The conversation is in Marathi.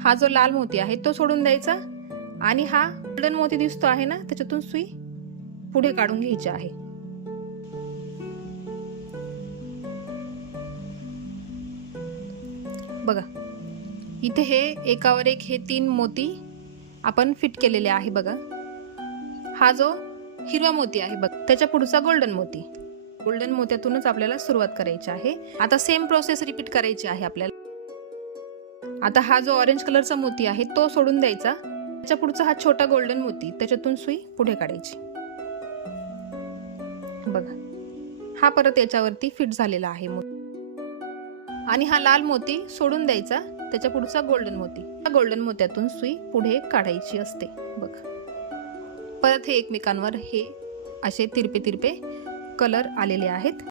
हा जो लाल मोती आहे तो सोडून द्यायचा आणि हा गोल्डन मोती दिसतो आहे ना, त्याच्यातून सुई पुढे काढून घ्यायची आहे. बघा इथे हे एकावर एक हे 3 मोती आपण फिट केलेले आहे. बघा हा जो हिरवा मोती आहे बघ, त्याच्या पुढचा गोल्डन मोती. गोल्डन मोत्यातूनच आपल्याला सुरुवात करायची आहे. आता सेम प्रोसेस रिपीट करायची आहे आपल्याला. आता हा जो ऑरेंज कलरचा मोती आहे तो सोडून द्यायचा. त्याच्या पुढचा हा छोटा गोल्डन मोती, त्याच्यातून सुई पुढे काढायची. बघा हा परत याच्यावरती फिट झालेला आहे मोती. आणि हा लाल मोती सोडून द्यायचा, त्याच्या पुढचा गोल्डन मोती. गोल्डन मोत्यातून सुई पुढे काढायची असते. बघा परत हे एकमेकांवर हे असे तिरपे तिरपे कलर आलेले आहेत.